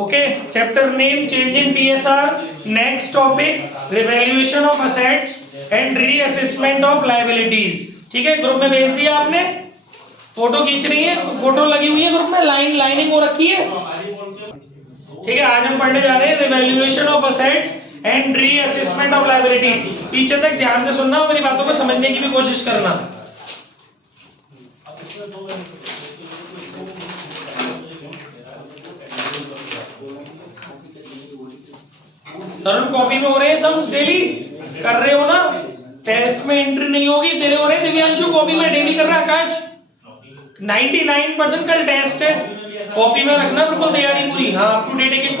Okay chapter name change in PSR. Next topic revaluation of assets and reassessment of liabilities. ठीक है, group में भेज दिया आपने, फोटो खींच रही है, फोटो लगी हुई है ग्रुप में, लाइनिंग हो रखी है। ठीक है, आज हम पढ़ने जा रहे हैं revaluation of assets and reassessment of liabilities. पीछे तक ध्यान से सुनना और मेरी बातों को समझने की भी कोशिश करना। तरुण कॉपी में हो रहे हैं सब, डेली कर रहे हो ना, टेस्ट में एंट्री नहीं होगी, तेरे हो रहे हैं। दिव्यांशु कॉपी में डेली कर रहा है। आकाश 99% कल टेस्ट है, कॉपी में रखना बिल्कुल तैयारी पूरी। हाँ, अप टू डेट एक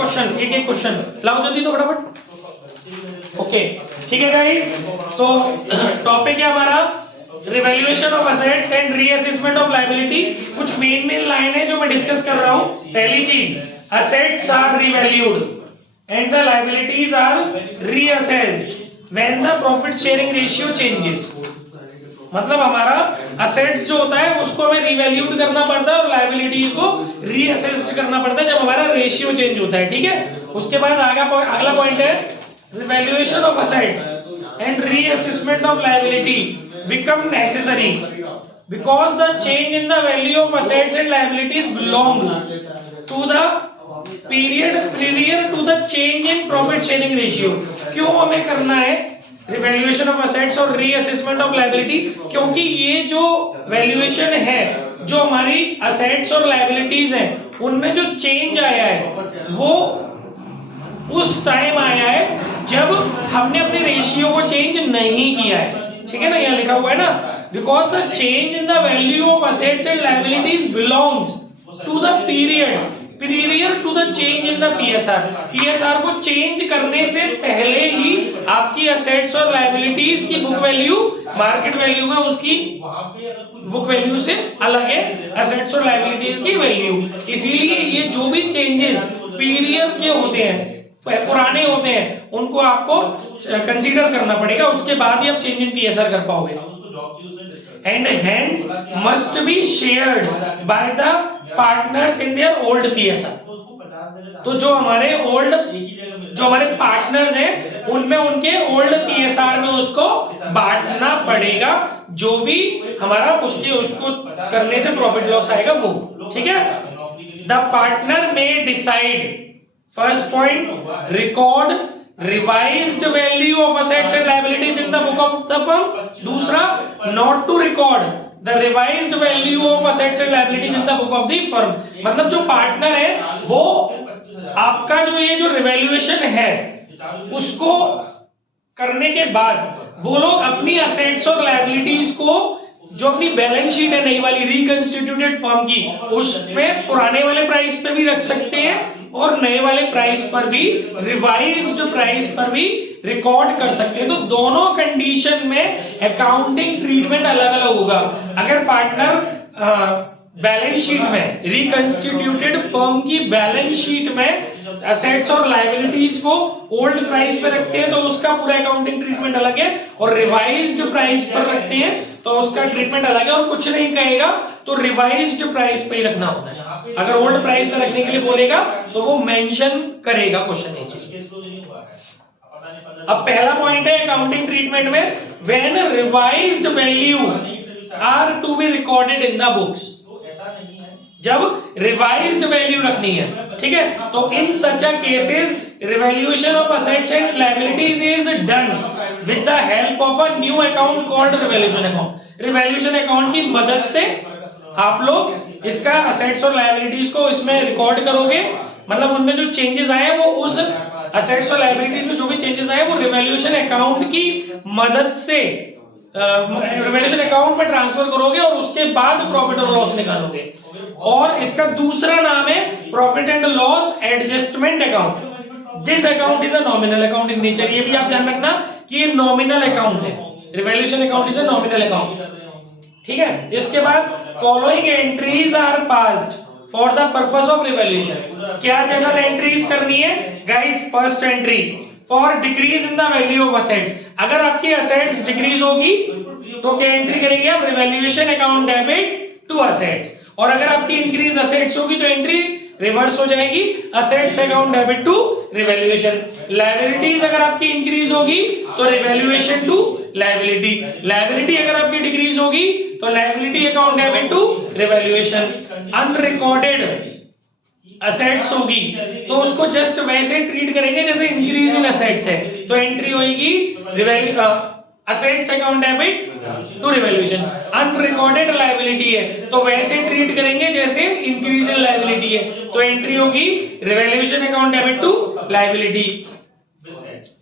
क्वेश्चन लाओ जल्दी तो फटाफट। ओके ठीक है गाइस, तो टॉपिक है हमारा revaluation of assets and reassessment of liability. कुछ मेन लाइन है जो मैं डिस्कस कर रहा हूं। पहली चीज, assets are revalued and the liabilities are reassessed when the profit sharing ratio changes। मतलब हमारा असेट्स जो होता है उसको हमें रिवैल्यूड करना पड़ता है और लायबिलिटीज को रीअसेस्ड करना पड़ता है जब हमारा रेशियो चेंज होता है। ठीक है, उसके बाद अगला पॉइंट है revaluation of assets and reassessment of liability become necessary because the change in the value of assets and liabilities belong to the period prior to the change in profit sharing ratio। क्यों हमें करना है revaluation of assets और reassessment of liability? क्योंकि ये जो valuation है, जो हमारी असेट्स और लायबिलिटीज हैं, उनमें जो चेंज आया है वो उस टाइम आया है जब हमने अपने रेशियो को चेंज नहीं किया है। ठीक है ना, यहाँ लिखा हुआ है ना, because the change in the value of assets and liabilities belongs to the period prior to the change in the PSR। PSR को चेंज करने से पहले ही आपकी असेट्स और लायबिलिटीज की बुक वैल्यू मार्केट वैल्यू में उसकी बुक वैल्यू से अलग है असेट्स और लायबिलिटीज की वैल्यू। इसीलिए ये जो भी चेंजेस पीरियड के होते हैं, पुराने होते हैं, उनको आपको कंसीडर करना पड़ेगा, उसके बाद ही आप चेंज इन पीएसआर कर पाओगे। And hence must be shared by the partners in their old PSR. तो जो हमारे पार्टनर्स हैं उनमें उनके ओल्ड पीएसआर में उसको बांटना पड़ेगा, जो भी हमारा उसको करने से प्रॉफिट लॉस आएगा वो। ठीक है, द पार्टनर में decide, first point, record revised value of assets and liabilities in the book of the firm। दूसरा, not to record the revised value of assets and liabilities in the book of the firm। मतलब जो partner है वो आपका जो revaluation है उसको करने के बाद वो लोग अपनी असेट्स और लायबिलिटीज को, जो अपनी बैलेंस शीट है नई वाली रिकंस्टिट्यूटेड फर्म की, उसमें पुराने वाले प्राइस पे भी रख सकते हैं और नए वाले प्राइस पर भी, रिवाइज्ड प्राइस पर भी रिकॉर्ड कर सकते हैं। तो दोनों कंडीशन में अकाउंटिंग ट्रीटमेंट अलग अलग होगा। अगर पार्टनर बैलेंस शीट में, रिकंस्टिट्यूटेड फर्म की बैलेंस शीट में असेट्स और लायबिलिटीज को ओल्ड प्राइस पे रखते हैं तो उसका पूरा अकाउंटिंग ट्रीटमेंट अलग है, और रिवाइज्ड प्राइस पर रखते हैं तो उसका ट्रीटमेंट अलग है। और कुछ नहीं कहेगा तो रिवाइज्ड प्राइस पे ही रखना होता है। अगर ओल्ड प्राइस पे रखने के लिए बोलेगा तो वो मेंशन करेगा क्वेश्चन ये चीज। अब पहला पॉइंट है अकाउंटिंग ट्रीटमेंट में, when revised value are to be recorded in the books. जब रिवाइज्ड वैल्यू रखनी है, ठीक है, तो in such a cases revaluation of assets and liabilities is done with the help of a new account called revaluation account. Revaluation account की मदद से आप लोग इसका असेट्स और लायबिलिटीज को इसमें रिकॉर्ड करोगे। मतलब उनमें जो चेंजेस आए हैं वो उस असेट्स और लायबिलिटीज में जो भी चेंजेस आए वो रिवैल्यूएशन अकाउंट की मदद से रिवैल्यूएशन अकाउंट में ट्रांसफर करोगे और उसके बाद प्रॉफिट और लॉस निकालोगे। और इसका दूसरा नाम है profit and loss adjustment account. This account is a nominal account in nature. ये भी आप ध्यान रखना कि ये नॉमिनल अकाउंट है। Revaluation account is a nominal account. ठीक है, इसके बाद following entries are passed for the purpose of revaluation. क्या जनरल एंट्रीज करनी है guys? First entry for decrease in the value of assets. अगर आपकी असेट्स डिक्रीज होगी तो क्या एंट्री करेंगे आप? Revaluation account debit to assets. और अगर आपकी इंक्रीज असेट्स होगी तो एंट्री रिवर्स हो जाएगी assets account debit to revaluation. Liabilities अगर आपकी इंक्रीज होगी तो रिवैल्यूएशन टू लायबिलिटी, लायबिलिटी अगर आपकी डिक्रीज होगी तो liability account debit to revaluation. Unrecorded assets होगी तो उसको जस्ट वैसे ट्रीट करेंगे जैसे इंक्रीज इन असेट्स है, तो एंट्री होगी assets account debit to revaluation. Unrecorded liability है तो वैसे ट्रीट करेंगे जैसे इंक्रीज इन लायबिलिटी है, तो एंट्री होगी revaluation account debit to liability.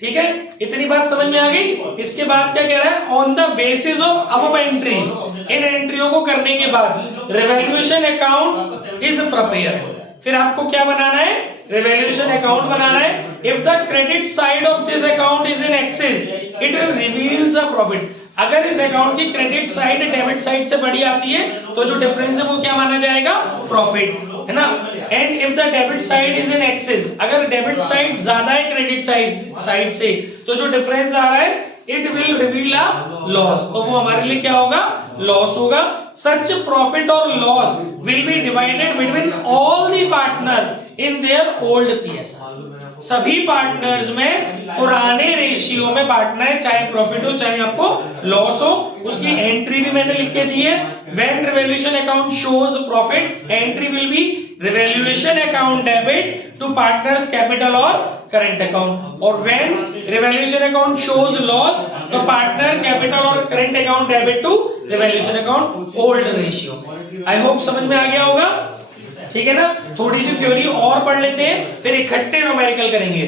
ठीक है, इतनी बात समझ में आ गई। इसके बाद क्या कह रहा है, on the basis of above entries, इन एंट्रियों को करने के बाद रिवैल्यूएशन अकाउंट इज प्रिपेयर्ड। फिर आपको क्या बनाना है, रिवैल्यूएशन अकाउंट बनाना है। If the credit side of this account is in excess it reveals a profit. अगर इस अकाउंट की क्रेडिट साइड डेबिट साइड से बड़ी आती है तो जो डिफरेंस है वो क्या माना जाएगा, प्रॉफिट, है ना। And if the debit side is in excess, अगर डेबिट साइड ज्यादा है क्रेडिट साइड से तो जो डिफरेंस आ रहा है it will reveal a loss, तो वो हमारे लिए क्या होगा, लॉस होगा। सच प्रॉफिट और loss will be divided between all the partner in their old PSR. सभी पार्टनर्स में पुराने रेशियो में बांटना है, चाहे प्रॉफिट हो चाहे आपको लॉस हो। उसकी एंट्री भी मैंने लिख के दी है। When revaluation account shows profit entry will be revaluation account debit to partners capital और करंट अकाउंट, और when revaluation account shows loss तो पार्टनर कैपिटल और current account debit to revaluation account old ratio. I hope समझ में आ गया होगा, ठीक है ना। थोड़ी सी थ्योरी और पढ़ लेते हैं फिर इकट्ठे न्यूमेरिकल करेंगे।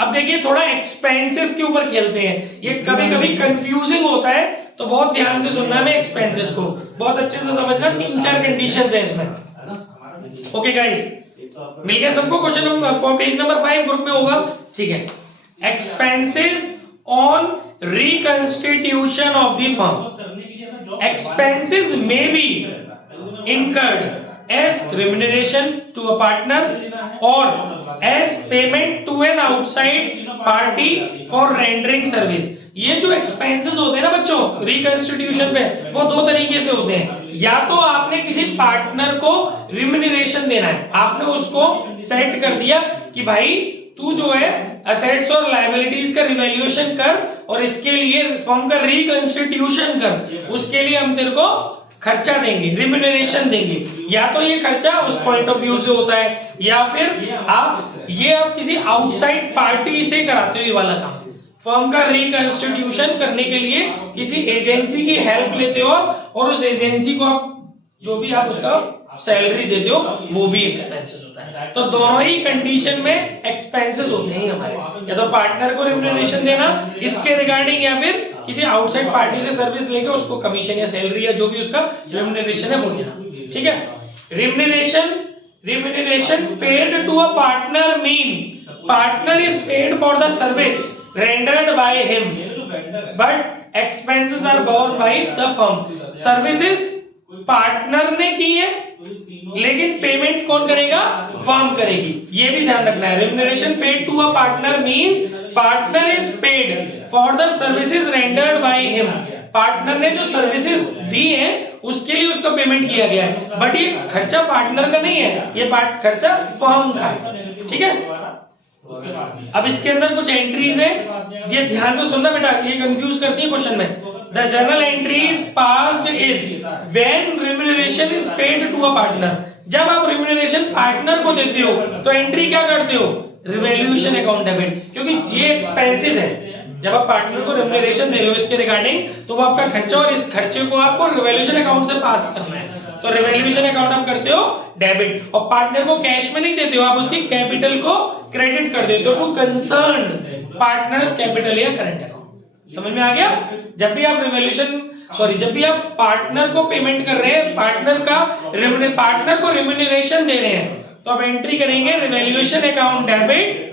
अब देखिए थोड़ा एक्सपेंसेस के ऊपर खेलते हैं, ये कभी कभी कंफ्यूजिंग होता है तो बहुत ध्यान से सुनना है एक्सपेंसेस को, बहुत अच्छे से समझना। 3-4 कंडीशंस है इसमें। ओके गाइस, मिल गया सबको? Question number page number 5 group में होगा, ठीक है। Expenses on reconstitution of the firm. Expenses may be incurred as remuneration to a partner or as payment to an outside party for rendering service। ये जो expenses होते हैं ना बच्चों रिकंस्टिट्यूशन पे, वो दो तरीके से होते हैं। या तो आपने किसी पार्टनर को रिम्यूनरेशन देना है, आपने उसको सेट कर दिया कि भाई तू जो है असेट्स और लायबिलिटीज का रिवैल्यूएशन कर और इसके लिए फर्म का रिकंस्टिट्यूशन कर, उसके लिए हम तेरे को खर्चा देंगे, रिम्यूनरेशन देंगे। या तो ये खर्चा उस पॉइंट ऑफ व्यू से होता है, या फिर आप किसी आउटसाइड पार्टी से कराते हो ये वाला काम। फर्म का रिकंस्टिट्यूशन करने के लिए किसी एजेंसी की हेल्प लेते हो और उस एजेंसी को आप जो भी आप उसका सैलरी देते हो वो भी एक्सपेंसेस होता है। तो दोनों ही कंडीशन में एक्सपेंसेस होते हैं हमारे, या तो पार्टनर को रिम्यूनरेशन देना इसके रिगार्डिंग, या फिर किसी आउटसाइड पार्टी से सर्विस लेके उसको कमीशन या सैलरी या जो भी उसका रिम्यूनरेशन है वो देना, ठीक है। Remuneration paid to a partner mean partner is paid for the service rendered by him but expenses are borne by the firm। Services partner ने की है लेकिन पेमेंट कौन करेगा, फर्म करेगी, ये भी ध्यान रखना है। Remuneration paid to a partner means partner is paid for the services rendered by him. Partner ने जो सर्विसेज दी है उसके लिए उसको पेमेंट किया गया है, बट ये खर्चा पार्टनर का नहीं है, ये खर्चा फर्म का है, ठीक है। अब इसके अंदर कुछ एंट्रीज है, ये ध्यान से सुनना बेटा, ये कंफ्यूज करती है क्वेश्चन में। The journal entries passed is when remuneration is paid to a partner. जब आप रिम्यूनरेशन पार्टनर को देते हो तो एंट्री क्या करते हो, रिवैल्यूएशन अकाउंट डेबिट, क्योंकि ये एक्सपेंसेस है। जब आप पार्टनर को रिम्यूनरेशन दे रहे हो इसके रिगार्डिंग, तो वो आपका खर्चा और इस खर्चे को आपको रिवैल्यूएशन अकाउंट से पास करना है, तो रिवैल्यूएशन अकाउंट आप करते हो डेबिट। और पार्टनर को कैश में नहीं देते हो, आप उसकी कैपिटल को क्रेडिट कर देते हो टू कंसर्न्ड पार्टनर्स कैपिटल या करंट अकाउंट। समझ में आ गया? जब भी आप जब भी आप पार्टनर को पेमेंट कर रहे हैं, पार्टनर को रिम्यूनरेशन दे रहे हैं, तो आप एंट्री करेंगे revaluation account debit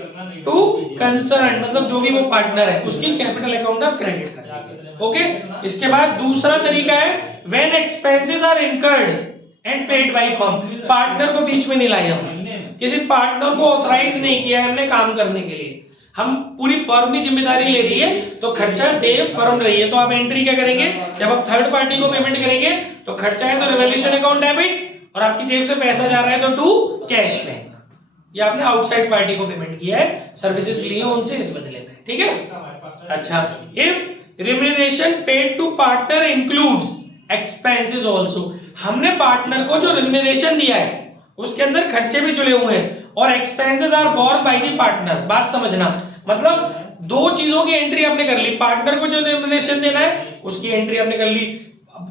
to concern, मतलब जो भी वो पार्टनर है उसकी कैपिटल अकाउंट आप क्रेडिट कर देंगे, ओके। इसके बाद दूसरा तरीका है when expenses are incurred and paid by firm. Partner को बीच में नहीं लाया, किसी पार्टनर को ऑथराइज नहीं किया है हमने काम करने के लिए, हम पूरी फर्म की जिम्मेदारी ले रही है, तो खर्चा दे फर्म रही है, तो आप एंट्री क्या करेंगे, जब आप थर्ड पार्टी को पेमेंट करेंगे तो खर्चा है तो रिवैल्यूएशन अकाउंट डेबिट, और आपकी जेब से पैसा जा रहा है तो टू कैश में, ये आपने आउटसाइड पार्टी को पेमेंट किया है, सर्विसेज लिए उनसे इस बदले में, ठीक है। अच्छा, if remuneration paid to partner includes expenses also, हमने पार्टनर को जो रिम्यूनरेशन दिया है उसके अंदर खर्चे भी जुड़े हुए हैं और expenses are borne by the partner. बात समझना, मतलब दो चीजों की एंट्री आपने कर ली, पार्टनर को जो रिम्यूनरेशन देना है उसकी एंट्री आपने कर ली,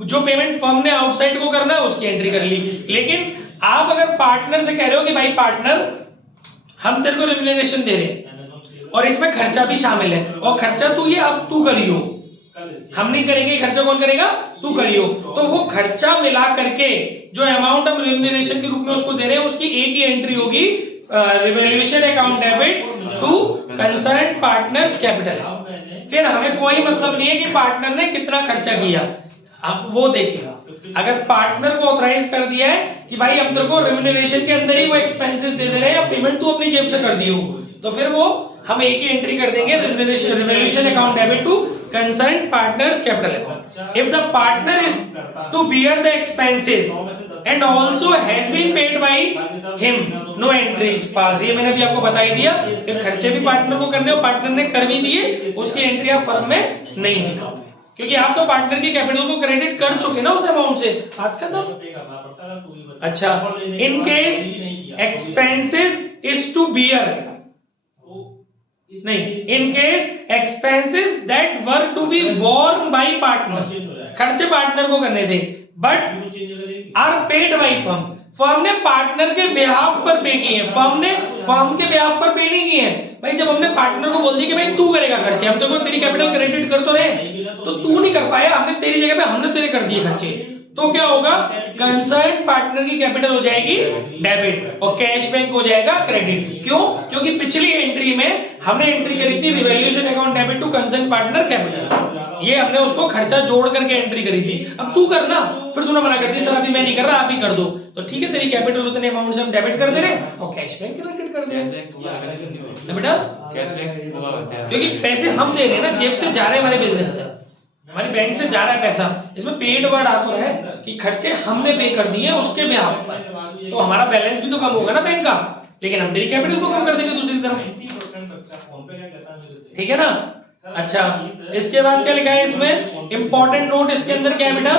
जो पेमेंट फर्म ने आउटसाइड को करना है उसकी एंट्री कर ली। लेकिन आप अगर पार्टनर से कह रहे हो कि भाई पार्टनर हम तेरे को रिम्यूनरेशन दे रहे हैं और इसमें खर्चा भी शामिल है और खर्चा तू ये अब तू करियो, हम नहीं करेंगे, खर्चा कौन करेगा, तू करियो, तो वो खर्चा मिला करके जो अमाउंट हम रिम्यूनरेशन के रूप में उसको दे रहे हैं उसकी एक ही एंट्री होगी, revaluation account debit to concern partners capital. फिर हमें कोई मतलब नहीं है कि पार्टनर ने कितना खर्चा किया, अब वो देखेगा। अगर पार्टनर को ऑथराइज कर दिया है कि भाई हम तेरे को रिम्यूनरेशन के अंदर ही वो एक्सपेंसेस दे दे रहे हैं, पेमेंट तू अपनी जेब से कर दियो, तो फिर वो हम एक ही एंट्री कर देंगे, revaluation account debit to concerned partners capital account. If the partner is to bear the expenses and also has been paid by him, no entries pass. ये मैंने अभी आपको बता ही दिया, फिर खर्चे भी पार्टनर को करने और पार्टनर ने कर भी दिए, उसकी एंट्री आप फर्म में नहीं दिखाओगे क्योंकि आप तो पार्टनर की कैपिटल को क्रेडिट कर चुके ना उस अमाउंट से, बात खत्म। अच्छा, in case expenses is to bear, नहीं, in case expenses that were to be borne by partner, खर्चे पार्टनर को करने थे but are paid by firm, firm ने पार्टनर के बिहाफ पर पे किए हैं, फर्म ने फर्म के बिहाफ पर पे नहीं किए हैं। भाई जब हमने पार्टनर को बोल दिया कि भाई तू करेगा खर्चे, हम तो तेरी कैपिटल क्रेडिट कर तो रहे, तो तू नहीं कर पाया, हमने तेरी जगह पे हमने तेरे कर दिए खर्चे, तो क्या होगा, कंसर्न पार्टनर की कैपिटल हो जाएगी डेबिट और कैश बैंक हो जाएगा क्रेडिट। क्यों? क्योंकि पिछली एंट्री में हमने एंट्री करी थी revaluation account debit to concern partner capital, ये हमने उसको खर्चा जोड़ करके एंट्री करी थी। अब तू करना, फिर तूने मना कर दिया सर अभी मैं नहीं कर रहा, आप ही कर दो, तो ठीक है तेरी कैपिटल उतने अमाउंट से हम डेबिट कर दे रहे हैं और कैश बैंक क्रेडिट कर दे रहे हैं बेटा, कैश बैंक, क्योंकि पैसे हम दे रहे हैं ना, जेब से जा रहे हैं हमारे बिजनेस से, हमारी बैंक से जा रहा है पैसा, इसमें पेड वर्ड आ तो रहा है कि खर्चे हमने पे कर दिए उसके बिहाफ पर, तो हमारा बैलेंस भी तो कम होगा ना बैंक का, लेकिन हम तेरी कैपिटल को कम कर देंगे दूसरी तरफ, ठीक है ना। अच्छा, इसके बाद क्या लिखा है इसमें, इंपॉर्टेंट नोट इसके अंदर क्या है बेटा,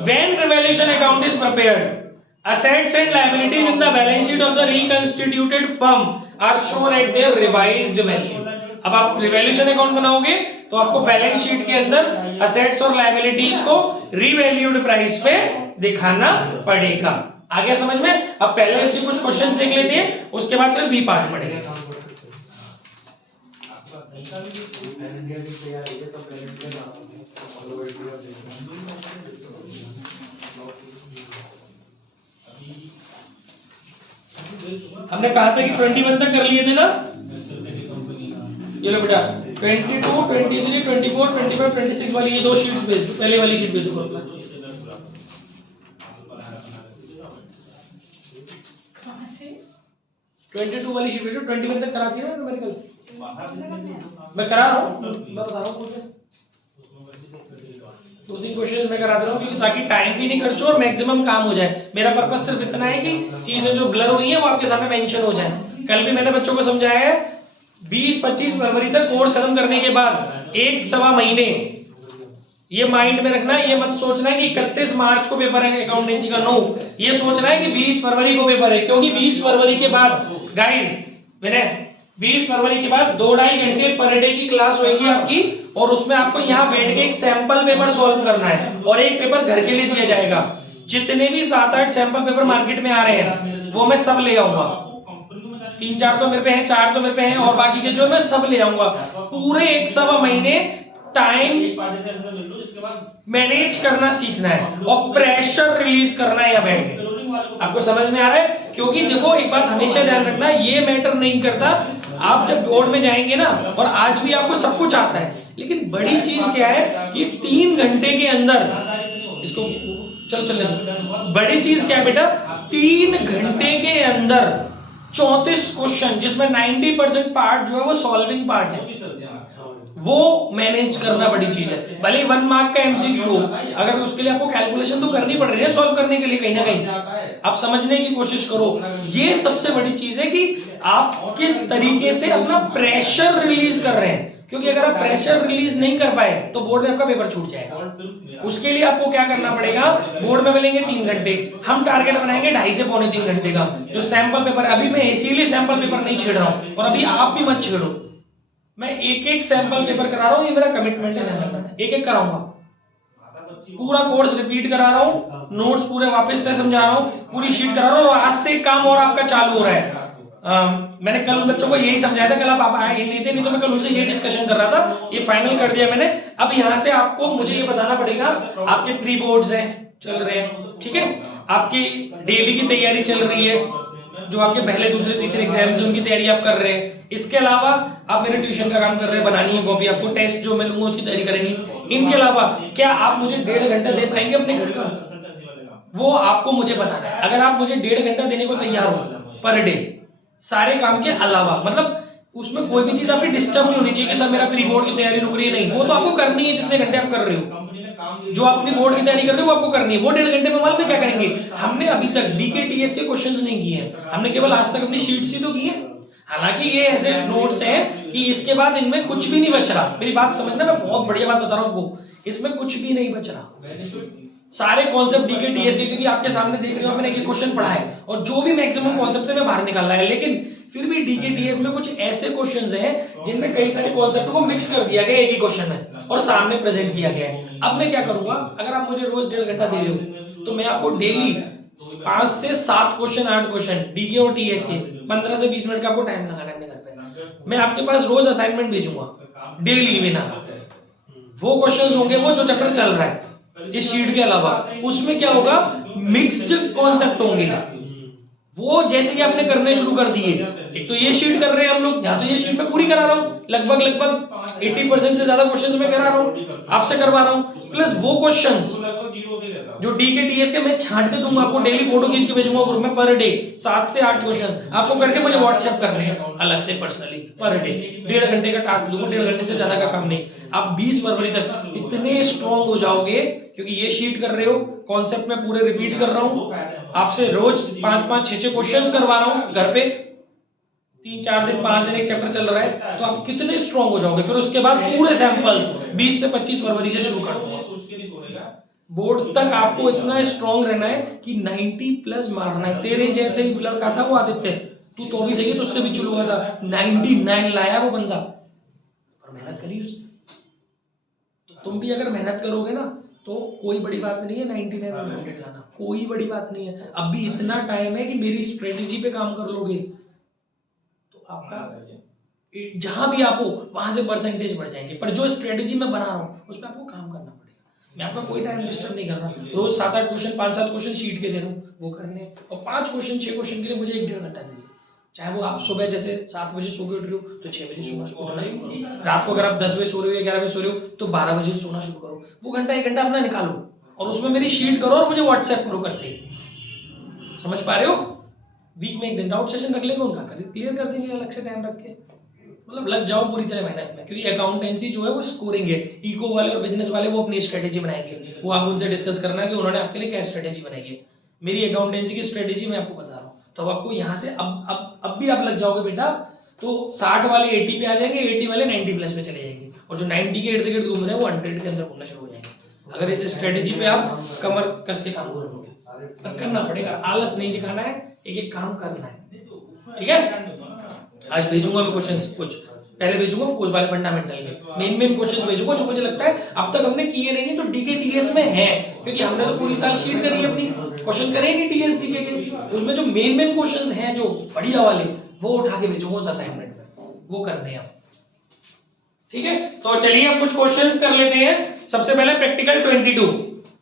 when revaluation account is prepared, assets and liabilities in the balance sheet of the reconstituted firm are shown at their revised value। अब आप रिवैल्यूएशन अकाउंट बनाओगे तो आपको बैलेंस शीट के अंदर असेट्स और लायबिलिटीज को रीवैल्यूड प्राइस पे दिखाना पड़ेगा। आ गया समझ में? अब पहले इसके कुछ क्वेश्चंस देख लेते हैं, उसके बाद फिर बी पार्ट पढ़ेंगे। हमने कहा था कि 21 तक कर लिए थे ना, ये लो बेटा 22, 23, 24, 25, 26 वाली ये दो शीट्स भेज दो, पहले वाली शीट भेजो ग्रुप में। 22 वाली शीट भेजो, 21 तक कराती है ना न्यूमेरिकल, मैं करा रहा हूँ, मैं बता रहा हूँ, दो तीन क्वेश्चंस मैं करा दे रहा हूँ क्योंकि ताकि टाइम भी नहीं खर्चो और मैक्सिमम काम हो जाए। मेरा पर्पस सिर्फ इतना है कि चीजें जो ब्लर हुई हैं वो आपके सामने मेंशन हो जाए। कल भी मैंने बच्चों को समझाया है 20-25 फरवरी तक कोर्स खत्म करने के बाद 1-1.25 महीने, ये माइंड में रखना, ये मत सोचना है कि 31 मार्च को पेपर है अकाउंटेंसी का, नो, ये सोचना है कि 20 फरवरी को पेपर है, क्योंकि 20 फरवरी के बाद गाइस मैंने 20 फरवरी के बाद 2-2.5 घंटे पर डे की क्लास होगी आपकी, और उसमें आपको यहाँ बैठ के एक सैंपल पेपर सॉल्व करना है और एक पेपर घर के लिए दिया जाएगा। जितने भी 7-8 सैंपल पेपर मार्केट में आ रहे हैं वो मैं सब ले आऊंगा, 3-4 तो मेरे पे हैं, 4 तो मेरे पे हैं, और बाकी के जो मैं सब ले आऊंगा। पूरे 1-1.25 महीने टाइम मैनेज करना सीखना है और प्रेशर रिलीज करना है यहाँ बैठ के। आपको समझ में आ रहा है? क्योंकि देखो एक बात हमेशा ध्यान रखना, ये मैटर नहीं करता, आप जब बोर्ड में जाएंगे ना, और आज भी आपको सब कुछ आता है, लेकिन बड़ी चीज क्या है कि 3 घंटे के अंदर इसको चलो चलने दो। बड़ी चीज क्या है बेटा, 3 घंटे के अंदर 34 क्वेश्चन, जिसमें 90% पार्ट जो है वो सॉल्विंग पार्ट है, वो मैनेज करना बड़ी चीज है। भले 1 मार्क का एमसीक्यू हो, अगर उसके लिए आपको कैलकुलेशन तो करनी पड़ रही है सॉल्व करने के लिए, कहीं ना कहीं आप समझने की कोशिश करो। ये सबसे बड़ी चीज है कि आप किस तरीके से अपना प्रेशर रिलीज कर रहे हैं, क्योंकि अगर आप प्रेशर रिलीज नहीं कर पाए तो बोर्ड में आपका पेपर छूट जाएगा। उसके लिए आपको क्या करना पड़ेगा, बोर्ड में मिलेंगे 3 घंटे, हम टारगेट बनाएंगे 2.5 से पौने 3 घंटे का। जो सैंपल पेपर, अभी मैं इसीलिए सैंपल पेपर नहीं छेड़ रहा हूं, और अभी आप भी मत छेड़ो, मैं एक एक सैंपल पेपर करा रहा हूं, ये मेरा कमिटमेंट है, ध्यान रखना, एक एक कराऊंगा, पूरा कोर्स रिपीट करा रहा हूं, नोट्स पूरे वापस से समझा रहा हूं, पूरी शीट करा रहा हूं, और आज से काम और आपका चालू हो रहा है। मैंने कल उन बच्चों को यही समझाया था, कल आप आए ही नहीं थे, नहीं तो मैं कल उनसे ये डिस्कशन कर रहा था, ये फाइनल कर दिया मैंने। अब यहाँ से आपको मुझे ये बताना पड़ेगा, आपके प्री बोर्ड्स हैं चल रहे हैं, ठीक है, आपकी डेली की तैयारी चल रही है, जो आपके पहले दूसरे तीसरे एग्जाम्स हैं उनकी तैयारी आप कर रहे हैं, इसके अलावा आप मेरे ट्यूशन का काम कर रहे हैं, बनानी है कॉपी, आपको टेस्ट जो मैं लूंगा उसकी तैयारी करेंगी। इनके अलावा क्या आप मुझे 1.5 घंटा दे पाएंगे अपने घर का, वो आपको मुझे बताना है। अगर आप मुझे 1.5 घंटा देने को तैयार हो पर डे, सारे काम के अलावा, मतलब उसमें कोई भी चीज आपकी डिस्टर्ब नहीं होनी चाहिए कि सर मेरा प्री बोर्ड की तैयारी रुक रही है, नहीं, वो तो आपको करनी है जितने घंटे आप कर रहे हो, जो आप अपनी बोर्ड की तैयारी करते हो वो आपको करनी है। वो 1.5 घंटे में मालूम है क्या करेंगे, हमने अभी तक डीकेटीएस के क्वेश्चंस नहीं किए हैं, हमने केवल आज तक अपनी शीट्स ही तो की है। हालांकि ये ऐसे नोट्स हैं कि इसके बाद इनमें कुछ भी नहीं बच रहा, मेरी बात समझना, मैं बहुत बढ़िया बात बता रहा हूं आपको, इसमें कुछ भी नहीं बच रहा, सारे कॉन्सेप्ट डीकेटीएस के, क्योंकि आपके सामने देख रहे हो मैंने एक क्वेश्चन पढ़ा है, और जो भी मैक्सिमम कॉन्सेप्ट है मैं बाहर निकाला है, लेकिन फिर भी डीकेटीएस में कुछ ऐसे क्वेश्चंस हैं जिनमें कई सारे कॉन्सेप्ट को मिक्स कर दिया गया एक ही क्वेश्चन में और सामने प्रेजेंट किया गया है। अब मैं क्या करूंगा, अगर आप मुझे रोज 1.5 घंटा दे रहे हो तो मैं आपको डेली 5 से 7 क्वेश्चन, 8 क्वेश्चन डीके और टीएस के 15 से 20 मिनट का आपको टाइम लगाना है अपने घर पे। मैं आपके पास रोज असाइनमेंट भेजूंगा डेली बिना, वो क्वेश्चंस होंगे वो जो चैप्टर चल रहा है इस शीट के अलावा, उसमें क्या होगा, मिक्स्ड कॉन्सेप्ट होंगे, वो जैसे कि आपने करने शुरू कर दिए। एक तो ये शीट कर रहे हैं हम लोग, या तो ये शीट मैं पूरी करा रहा हूँ, लगभग 80% से ज्यादा क्वेश्चंस मैं करा रहा हूँ, आपसे करवा रहा हूँ, प्लस वो क्वेश्चंस जो डीकेटीएस के मैं छांट के दूंगा आपको, डेली फोटो खींच के भेजूंगा ग्रुप में, पर डे 7 से 8 क्वेश्चंस आपको करके मुझे व्हाट्सएप करने हैं अलग से पर्सनली, पर डे 1.5 घंटे का टास्क दूंगा, 1.5 घंटे से ज्यादा का काम नहीं। आप 20 फरवरी तक इतने स्ट्रॉन्ग हो जाओगे, क्योंकि ये शीट कर रहे हो, कॉन्सेप्ट में पूरे रिपीट कर रहा हूं, आपसे रोज 5-5, 6-6 क्वेश्चंस करवा रहा हूं घर पे, 3-4 दिन 5 दिन एक चैप्टर चल रहा है, तो आप कितने स्ट्रॉन्ग हो जाओगे। फिर उसके बाद पूरे सैंपल्स 20 से 25 फरवरी से शुरू कर दूंगा, बोर्ड तक आपको इतना स्ट्रॉन्ग रहना है कि 90+ मारना है। तेरे जैसे ही लड़का था वो आदित्य, तू तो भी सही है, तुझसे भी चुल हुआ था, 99 लाया वो बंदा, पर मेहनत करी उसने। तो तुम भी अगर मेहनत करोगे ना तो कोई बड़ी बात नहीं है 99 में 100 लाना, कोई बड़ी बात नहीं है। अब भी इतना टाइम है कि मेरी स्ट्रेटेजी पे काम कर लोगे तो आपका जहां भी आप हो वहां से परसेंटेज बढ़ जाएंगे। पर जो स्ट्रेटेजी मैं बना रहा हूं उस पर आपको काम करना पड़ेगा। मैं आपका कोई टाइम डिस्टर्ब नहीं कर रहा, रोज 7-8 क्वेश्चन, 5-7 क्वेश्चन शीट के दे रहा हूँ वो करने, और 5 क्वेश्चन 6 क्वेश्चन के लिए मुझे 1-1.5 घंटा दीजिए। चाहे वो आप सुबह जैसे 7 बजे सो के उठ रहे हो तो 6 बजे उठना शुरू करो, रात को अगर आप 10 बजे सो रहे हो या 11 बजे सो रहे हो तो 12 बजे सोना शुरू करो। वो घंटा 1 घंटा अपना निकालो और उसमें मेरी शीट करो और मुझे व्हाट्सएप करो करते ही। समझ पा रहे हो? वीक में 1 दिन डाउट सेशन रख लेंगे, उनका क्लियर कर देंगे अलग से टाइम रख के। मतलब लग जाओ पूरी तरह मेहनत में, क्योंकि अकाउंटेंसी जो है वो स्कोरिंग है। इको वाले और बिजनेस वाले वो अपनी स्ट्रेटेजी बनाएंगे, वो आप उनसे डिस्कस करना कि उन्होंने आपके लिए क्या स्ट्रेटेजी बनाई है। मेरी अकाउंटेंसी की स्ट्रेटेजी मैं आपको बता रहा हूँ, तो अब आपको यहाँ से अब भी आप लग जाओगे बेटा तो 60 वाले 80 पे आ जाएंगे, 80 वाले 90+ पे चले जाएंगे, और जो 90 के इर्द गिर्द घूम रहे हैं वो 100 के अंदर घूमना शुरू हो जाएंगे। अगर इस स्ट्रेटेजी पे आप कमर कस के काम करोगे, पर करना पड़ेगा, आलस नहीं दिखाना है, एक एक काम करना है, ठीक है। आज भेजूंगा मैं क्वेश्चंस, कुछ पहले भेजूंगा फोर्स वाले फंडामेंटल के मेन क्वेश्चंस भेजूंगा जो मुझे लगता है अब तक हमने किए नहीं है तो डीकेटीएस में है, क्योंकि हमने तो पूरी साल शीट करी है अपनी, क्वेश्चन करेंगे टीएस डीके के, उसमें जो मेन क्वेश्चंस हैं जो बढ़िया वाले वो उठा के भेजूंगा उस असाइनमेंट में, वो करने हैं, ठीक है। तो चलिए अब कुछ क्वेश्चंस कर लेते हैं। सबसे पहले practical 22,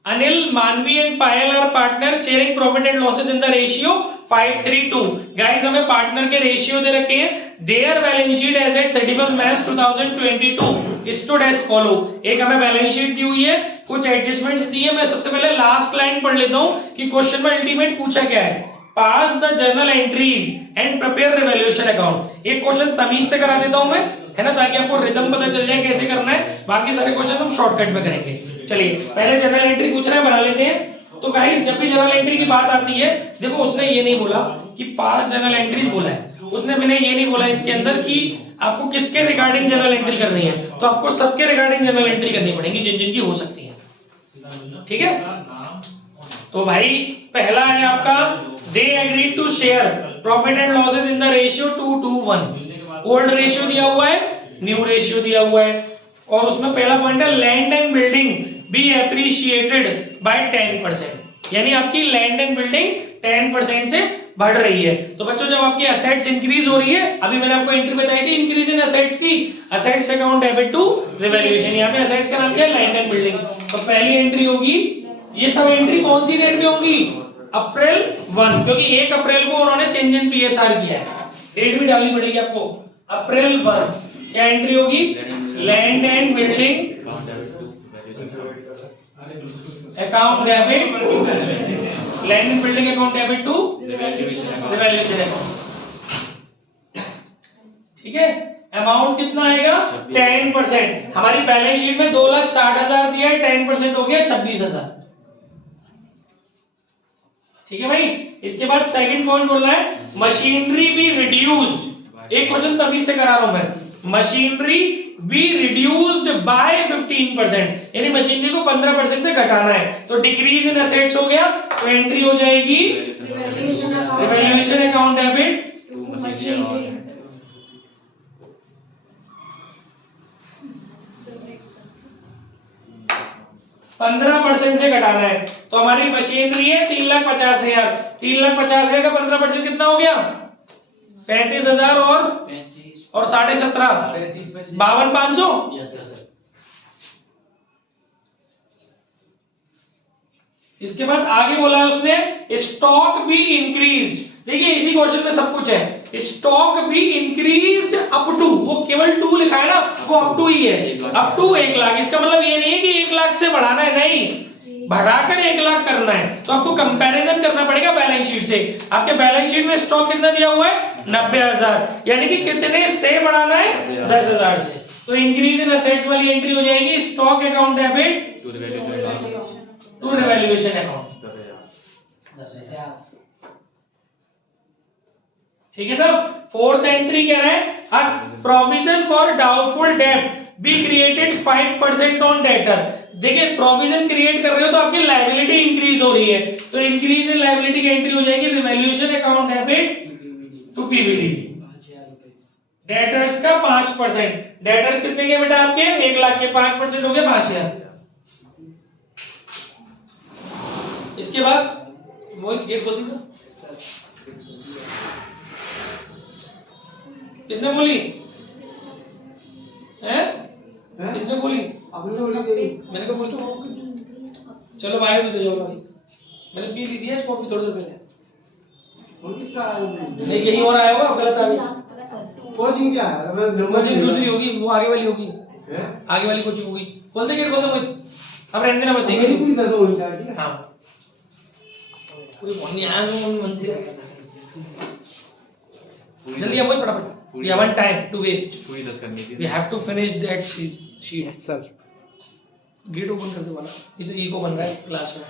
Anil, Manvi and Payal are partner sharing profit and losses in the ratio 5:3:2। Guys हमें पार्टनर के रेशियो दे रखे हैं, their balance sheet as at 31 March 2022 stood as follow. एक हमें बैलेंस शीट दी हुई है, कुछ एडजस्टमेंट्स दी है। मैं सबसे पहले लास्ट लाइन पढ़ लेता हूं कि क्वेश्चन में अल्टीमेट पूछा क्या है। Pass the journal entries and prepare revaluation account. एक क्वेश्चन तमीज से करा देता हूं मैं, है ना, ताकि आपको रिदम पता चल जाए कैसे करना है। बाकी सारे क्वेश्चन हम शॉर्टकट में करेंगे। चलिए पहले जर्नल एंट्री पूछ रहा है, बना लेते हैं। तो गाइस जब भी जर्नल एंट्री की बात आती है, देखो उसने ये नहीं बोला कि 5 जर्नल एंट्रीज बोला है, उसने मैंने ये नहीं बोला इसके अंदर कि आपको किसके रिगार्डिंग जर्नल एंट्री करनी है, तो आपको सबके रिगार्डिंग जर्नल एंट्री करनी पड़ेगी जिन जिन की हो सकती है। ठीक है, तो भाई पहला है आपका they agreed to share profit and losses in the ratio 2:1। Old ratio दिया हुआ है, न्यू रेशियो दिया हुआ है, और उसमें पहला पॉइंट है land and building be appreciated by 10%, यानी आपकी लैंड एंड बिल्डिंग 10% से बढ़ रही है। तो बच्चों जब आपकी असेट्स इंक्रीज हो रही है, अभी मैंने आपको एंट्री बताई थी इंक्रीज इन असेट्स की, assets account debit to revaluation. यहाँ पे असेट्स का नाम क्या है, लैंड एंड बिल्डिंग। तो पहली एंट्री होगी, ये सब एंट्री कौन सी डेट में होगी, अप्रैल 1, क्योंकि 1 अप्रैल को उन्होंने चेंज इन पीएसआर किया है, डेट भी डालनी पड़ेगी आपको, अप्रैल 1। क्या एंट्री होगी, land and building account debit, land and building account debit to revaluation account. ठीक है, अमाउंट कितना आएगा, 10%। हमारी बैलेंस शीट में 2,60,000 दिया है, 10% हो गया 26,000। ठीक है भाई, इसके बाद सेकंड पॉइंट बोल रहा है मशीनरी बी रिड्यूस्ड। एक क्वेश्चन तभी से करा रहा हूं मैं, मशीनरी बी रिड्यूस्ड बाय 15%, यानी मशीनरी को 15% से घटाना है। तो डिक्रीज इन एसेट्स हो गया, तो एंट्री हो जाएगी revaluation account debit to machinery. 15% से घटाना है, तो हमारी मशीनरी है 3,50,000, 3,50,000 का 15% कितना हो गया, 35,000 और 17.5 52,500। इसके बाद आगे बोला है उसने स्टॉक बी इंक्रीज्ड। देखिए इसी क्वेश्चन में सब कुछ है, stock be increased up to, वो केवल 2 लिखा है ना, वो अप टू ही है, अप टू 1 लाख। इसका मतलब ये नहीं है कि 1 लाख से बढ़ाना है, नहीं, बढ़ाकर 1 लाख करना है। तो आपको कंपैरिजन करना पड़ेगा बैलेंस शीट से। आपके बैलेंस शीट में स्टॉक कितना दिया हुआ है, 90,000, यानी कि कितने से बढ़ाना है, 10,000 से। तो इंक्रीज इन असेट्स वाली एंट्री हो जाएगी stock account debit to revaluation account 10,000। ठीक है सर। फोर्थ एंट्री कह रहा है प्रोविजन फॉर डाउटफुल डेब्ट बी क्रिएटेड 5% ऑन डेटर। देखिए प्रोविजन क्रिएट कर रहे हो तो आपकी लायबिलिटी इंक्रीज हो रही है, तो इंक्रीज इन लायबिलिटी की एंट्री हो जाएगी revaluation account debit to PVD. Debtors का 5%, डेटर्स कितने के बेटा आपके, 1 लाख के, 5% हो गए 5,000। इसके बाद वो गेट खोल दो, किसने बोली है, किसने बोली, आपने बोला, मैंने कहा बोली। चलो भाई भी तो जाओ भाई, मैंने पी ली थी कॉफी थोड़ी देर पहले। और किसका नहीं, कहीं और आया होगा, गलत आ गया। कोचिंग से आया, मैं कोचिंग दूसरी होगी, वो आगे वाली होगी, आगे वाली कोचिंग होगी। खोलते गेट, खोल दो, अब रहने देना बस, यही पूरी कर दो। हां कोई फोन नहीं आया तो मन से जल्दी हम फटाफट, we have time to waste, पूरी 10 करनी थी, we have to finish that sheet sir। Gate open कर दो वाला, ये तो इको बन रहा है क्लास में,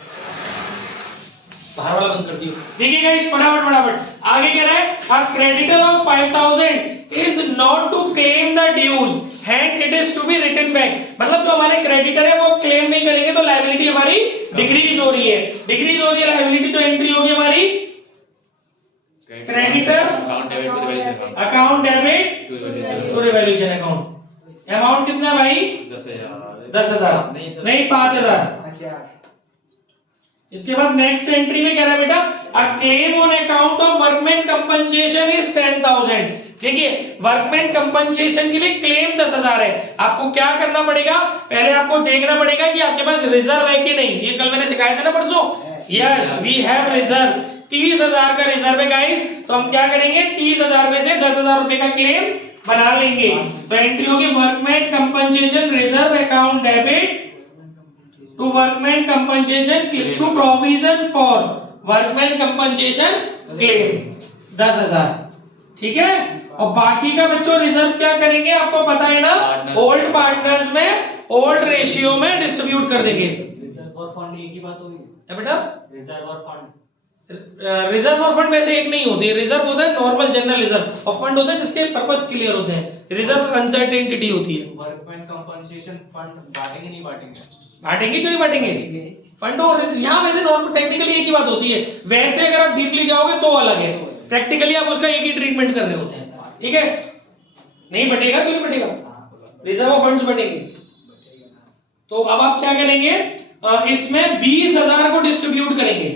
बाहर वाला बंद कर दियो। देखिए गाइस फटाफट आगे कह रहा है a creditor of 5,000 is not to claim the dues and it is to be written back। मतलब जो हमारे क्रेडिटर है वो क्लेम नहीं करेंगे तो लायबिलिटी हमारी डिक्रीज हो रही है, डिक्रीज हो रही है लायबिलिटी, तो एंट्री होगी हमारी creditor account debit to revaluation account. Amount कितना है भाई, 10,000 नहीं 5,000। इसके बाद नेक्स्ट एंट्री में कह रहा है बेटा a claim on account of workman compensation is 10,000। देखिए वर्कमैन कंपनसेशन के लिए क्लेम 10,000 है। आपको क्या करना पड़ेगा, पहले आपको देखना पड़ेगा कि आपके पास रिजर्व है कि नहीं। ये कल मैंने सिखाया था ना परसों, यस वी हैव रिजर्व, 30,000 का रिजर्व है गाइस। तो हम क्या करेंगे, 30,000 में से 10,000 रुपए का क्लेम बना लेंगे। तो एंट्री होगी workman compensation reserve account debit to workman compensation to provision for workman compensation claim 10,000, ठीक है। और बाकी का बच्चों रिजर्व क्या करेंगे आपको पता है ना, ओल्ड पार्टनर्स में ओल्ड रेशियो में डिस्ट्रीब्यूट कर देंगे। रिजर्व और फंड एक ही बात होगी बेटा, रिजर्व और फंड रिजर्व और फंड वैसे एक नहीं होती है। रिजर्व होता है नॉर्मल जनरल रिजर्व, और फंड होता है जिसके पर्पस क्लियर होते हैं। रिजर्व अनसर्टेनिटी होती है। वर्कमैन कंपनसेशन फंड बांटेंगे नहीं बांटेंगे? बांटेंगे क्यों नहीं बांटेंगे? फंड और यहाँ वैसे नॉर्मल टेक्निकली एक ही बात होती है। वैसे अगर आप डीपली जाओगे तो अलग है, प्रैक्टिकली आप उसका एक ही ट्रीटमेंट कर रहे होते हैं, ठीक है। नहीं बटेगा, क्यों नहीं बटेगा? रिजर्व और फंड्स बटेंगे। तो अब आप क्या करेंगे, इसमें 20,000 को डिस्ट्रीब्यूट करेंगे।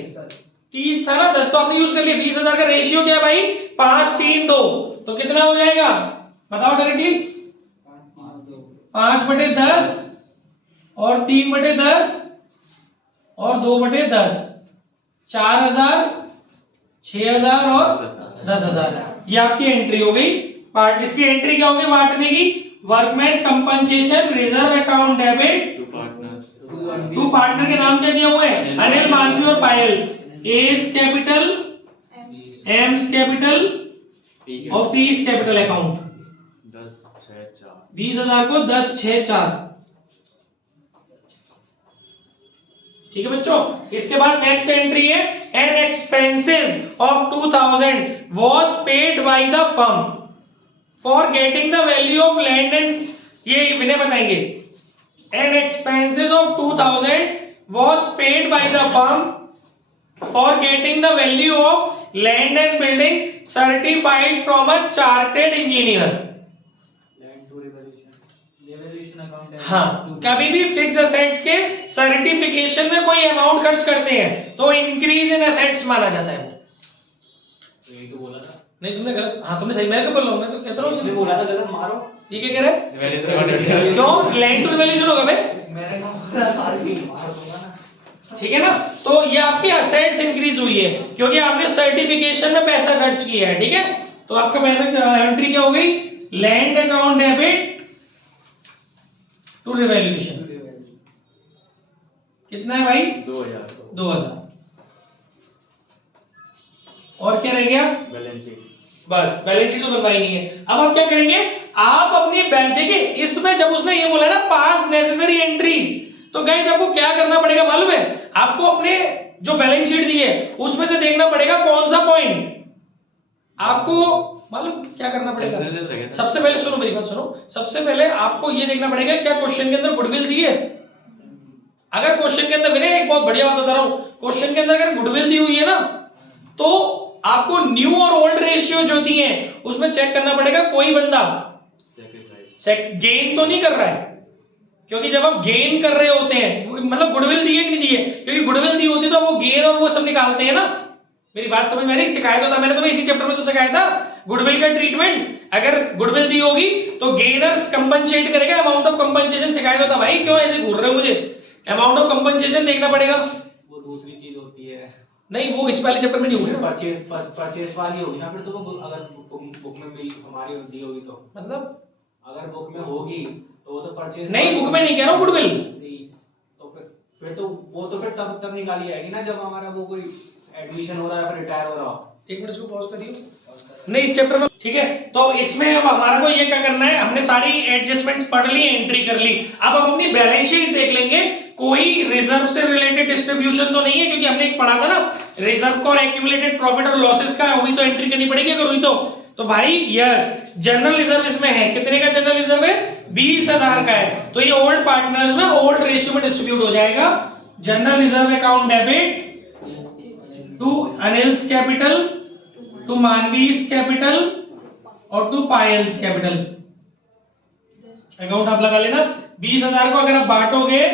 30 था ना, 10 तो आपने यूज कर लिया। 20,000 का रेशियो क्या है भाई? 5, 3, 2, तो कितना हो जाएगा बताओ डायरेक्टली? 5/10 और 3/10 और 2/10, 4,000, 6,000 और 10,000। ये आपकी एंट्री हो गई। पार्ट इसकी एंट्री क्या होगी बांटने की? Workman compensation reserve account debit to partner के नाम क्या दिए हुए हैं? अनिल, मानवी और Payal. A's capital, M's capital और पीस कैपिटल अकाउंट। 10, 6, 4 20,000 को 10, 6, 4, ठीक है बच्चों। इसके बाद नेक्स्ट एंट्री है an expenses of 2,000 was paid by the firm for getting the value of land and, ये विनय बताएंगे। An expenses of 2,000 was paid by the firm for getting the value of land and building certified from a chartered engineer। Land to revaluation account है। हाँ, कभी भी fix assets के certification में कोई amount खर्च करते हैं तो इंक्रीज इन असेट्स माना जाता है। तो यही तो बोला था। नहीं तुमने गलत, हाँ तुमने सही, मैं क्या बोल रहा हूँ, मैं तो कहता रहा उसने हूँ बोला था गलत, मारो। ये क्या कह रहा है? क्यों लैंड टू रिवैल्यूएशन होगा भाई? मैंने कहा मार दूंगा ना, ठीक है ना। तो ये आपकी असेट्स इंक्रीज हुई है क्योंकि आपने सर्टिफिकेशन में पैसा खर्च किया है, ठीक है। तो आपका पैसा एंट्री क्या हो गई? Land account debit to revaluation. कितना है भाई? 2,000। और क्या रह गया? Balance sheet. बस बैलेंस शीट तो बनवाई नहीं है। अब आप क्या करेंगे, आप अपनी बैंक देखिए इसमें जब उसने ये बोला ना पास नेसेसरी एंट्रीज, तो गाइस आपको क्या करना पड़ेगा मालूम है? आपको अपने जो बैलेंस शीट दी है उसमें से देखना पड़ेगा कौन सा पॉइंट आपको मालूम क्या करना पड़ेगा। सबसे पहले सुनो मेरी बात सुनो, सबसे पहले आपको ये देखना पड़ेगा क्या क्वेश्चन के अंदर गुडविल दी है। अगर क्वेश्चन के अंदर, मैंने एक बहुत बढ़िया बात बता रहा हूं, क्वेश्चन के अंदर अगर गुडविल दी हुई है ना तो आपको न्यू और ओल्ड रेशियो जो दी है उसमें चेक करना पड़ेगा कोई बंदा गेन तो नहीं कर रहा है। क्योंकि जब आप गेन कर रहे होते हैं, मतलब गुडविल दी है कि नहीं दी है, क्योंकि गुडविल दी होती तो वो गेन और वो सब निकालते हैं ना। मेरी बात समझ में आ रही? सिखाया तो था मैंने तुम्हें, इसी चैप्टर में तो सिखाया था गुडविल का ट्रीटमेंट। अगर गुडविल दी होगी तो गेनर्स कंपनसेट करेगा, अमाउंट ऑफ कंपनसेशन सिखाया तो था भाई। क्यों ऐसे घूर रहे हो मुझे? अमाउंट ऑफ कंपनसेशन देखना पड़ेगा। वो दूसरी चीज होती है। नहीं वो इस वाले चैप्टर में नहीं होगी। परचेज वाली होगी ना फिर तो वो, अगर बुक में मिल हमारी दी होगी तो, मतलब अगर बुक में होगी तो वो तो परचेज नहीं, बुक में नहीं कह रहा हूँ गुडविल। तो फिर तो वो तो फिर तब निकाली जाएगी ना जब हमारा वो कोई एडमिशन हो रहा है, फिर रिटायर हो रहा हो। एक मिनट इसको पॉज करिए। नहीं इस चैप्टर में, ठीक है। तो इसमें अब हमारा को ये क्या करना है, हमने सारी एडजस्टमेंट्स पढ़ ली, एंट्री कर ली। अब हम अपनी बैलेंस शीट देख लेंगे, कोई रिजर्व से रिलेटेड डिस्ट्रीब्यूशन तो नहीं है, क्योंकि हमने एक पढ़ा था ना रिजर्व को और एक्यूमुलेटेड प्रॉफिट और लॉसेस का हुई तो एंट्री करनी पड़ेगी। अगर हुई तो भाई यस, जनरल रिजर्व इसमें है। कितने का जनरल रिजर्व है? 20,000 का है। तो ये ओल्ड पार्टनर्स में ओल्ड रेशियो में डिस्ट्रीब्यूट हो जाएगा। General reserve account debit to Anil's capital, to Manvi's capital और टू पायल्स कैपिटल। अकाउंट आप लगा लेना। 20,000 को अगर आप बांटोगे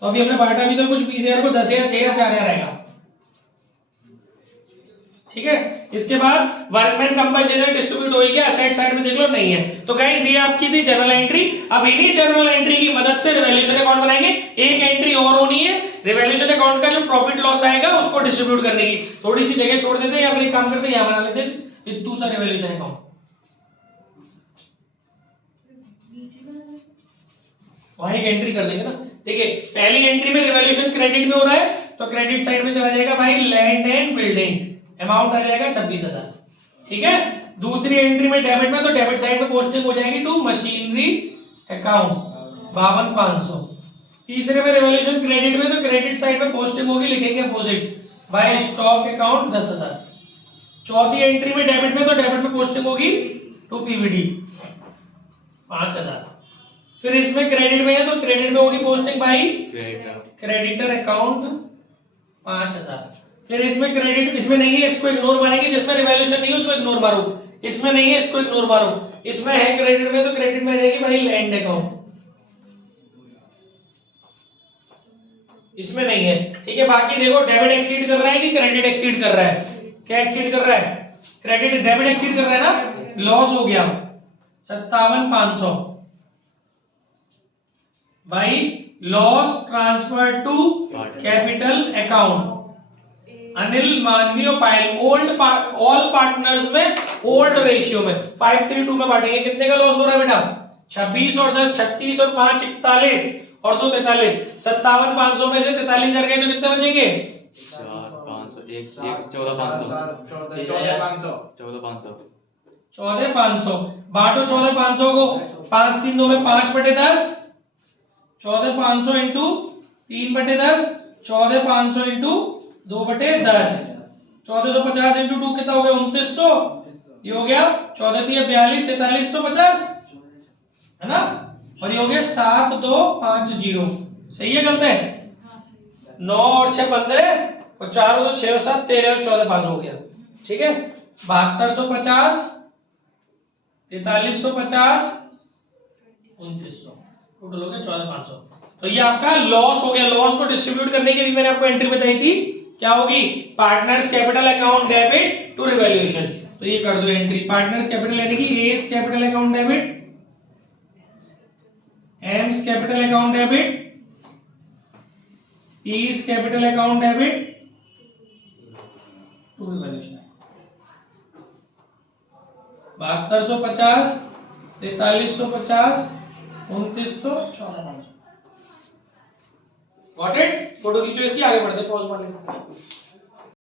तो अभी हमने बांटा भी तो कुछ 20,000 को 10,000, 6,000, 4,000 रहेगा, ठीक है। इसके बाद वर्कमैन कंपनसेशन डिस्ट्रीब्यूट हो गया, असेट साइड में देख लो नहीं है। तो गाइस ये आपकी थी जनरल एंट्री। अब इन्हीं जनरल एंट्री की मदद से रिवैल्यूएशन अकाउंट बनाएंगे। एक एंट्री और होनी है, रिवैल्यूएशन अकाउंट का जो प्रॉफिट लॉस आएगा उसको डिस्ट्रीब्यूट करने की। थोड़ी सी जगह छोड़ देते हैं या फिर एक काम करते हैं यहां बना लेते हैं दूसरा रिवैल्यूएशन अकाउंट। वहां एक एंट्री कर देंगे ना। देखिए पहली एंट्री में रिवैल्यूएशन क्रेडिट में हो रहा है तो क्रेडिट साइड में चला जाएगा भाई लैंड एंड बिल्डिंग, अमाउंट आ जाएगा 26,000। ठीक है, दूसरी एंट्री में डेबिट में, तो डेबिट साइड में पोस्टिंग हो जाएगी टू मशीनरी अकाउंट 52,500। तीसरे में रिवॉल्यूशन क्रेडिट में, तो क्रेडिट साइड में पोस्टिंग होगी, लिखेंगे अपोजिट बाय स्टॉक अकाउंट 10,000। चौथी एंट्री में डेबिट में, तो डेबिट में पोस्टिंग होगी टू पीवीडी 5,000। फिर इसमें क्रेडिट में है, तो क्रेडिट में होगी पोस्टिंग भाई क्रेडिटर अकाउंट 5,000। फिर इसमें क्रेडिट, इसमें नहीं है, इसको इग्नोर मारेंगे, जिसमें रिवैल्यूएशन नहीं है उसको इग्नोर मारो, इसमें नहीं है इसको इग्नोर मारो। इसमें है क्रेडिट में, तो क्रेडिट में रहेगी भाई लैंड अकाउंट, इसमें नहीं है। ठीक है, बाकी देखो डेबिट एक्सीड कर रहा है कि क्रेडिट एक्सीड कर रहा है? क्या एक्सीड कर रहा है? क्रेडिट, डेबिट एक्सीड कर रहा है ना, लॉस हो गया 57,500 भाई, loss transfer to capital account. Anil, Manvi और पायल ऑल पार्टनर्स में ओल्ड रेशियो में 5:3 में बांटेंगे। कितने का लॉस हो रहा है बेटा? 26 और 10 36 और 5 41 और 2 43। 57,500 में से 43,000 गए तो कितने बचेंगे? 14,500 बांटो 14,500 को, 5 3 2 में 5/10, 14,500 इंटू 3/10, 14,500 इंटू 2/10, 1450 इंटू 2 कितना हो गया? 2900। ये हो गया 14 3 42 4350 है ना, और ये हो गया 7250। सही है गलत है? 9 और 6 15 और 4 और 2 6 और 7 13 और 14,500 हो गया। ठीक है, 7250 4350 2900, टोटल हो गया 14,500। तो ये आपका लॉस हो गया। लॉस को डिस्ट्रीब्यूट करने की भी मैंने आपको एंट्री बताई थी, क्या होगी? Partners capital account debit to revaluation. तो ये कर दो एंट्री, पार्टनर्स कैपिटल यानी कि A's capital account debit, M's capital account debit, E's capital account debit to revaluation. 7250 4350 2900 14,500। Got it? Photo खींचो इसकी, आगे बढ़ते, पॉज मार लेते हैं।